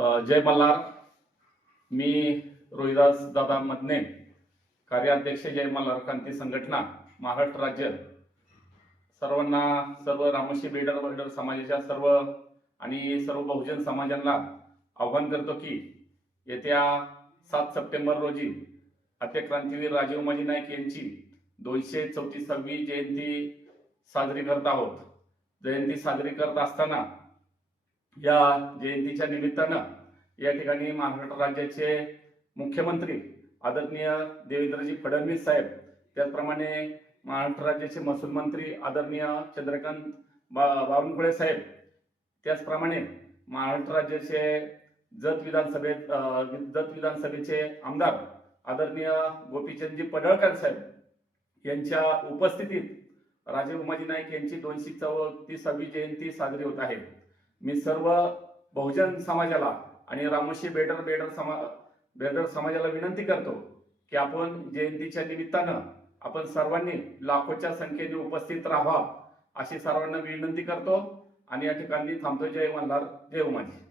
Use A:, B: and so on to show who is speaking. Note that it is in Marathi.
A: जय मल्हार. मी रोहिदास दादा मदने कार्याध्यक्ष जय मल्हार क्रांती संघटना महाराष्ट्र राज्य. सर्वांना सर्व रामशी बिल्डर बिल्डर समाजाच्या सर्व आणि सर्व बहुजन समाजांना आव्हान करतो की येत्या सात सप्टेंबर रोजी आते क्रांतीवीर राजीव माजी नाईक यांची दोनशे चौतीसावी जयंती साजरी करत आहोत. जयंती साजरी करत असताना या जयंतीच्या निमित्तानं या ठिकाणी महाराष्ट्र राज्याचे मुख्यमंत्री आदरणीय देवेंद्रजी फडणवीस साहेब त्याचप्रमाणे महाराष्ट्र राज्याचे महसूल मंत्री आदरणीय चंद्रकांत बा बावनकुळे साहेब त्याचप्रमाणे महाराष्ट्र राज्याचे जत विधानसभेत जत विधानसभेचे आमदार आदरणीय गोपीचंदजी पडळकर साहेब यांच्या उपस्थितीत राजे उमाजी नाईक यांची दोनशे चौतीसावी जयंती साजरी होत आहे. मी सर्व बहुजन समाजाला आणि रामोशी बेडर बेडर समा बेडर समाजाला विनंती करतो की आपण जयंतीच्या निमित्तानं आपण सर्वांनी लाखोच्या संख्येने उपस्थित राहावा अशी सर्वांना विनंती करतो. आणि या ठिकाणी थांबतो जय मल्हार जय उमाजी.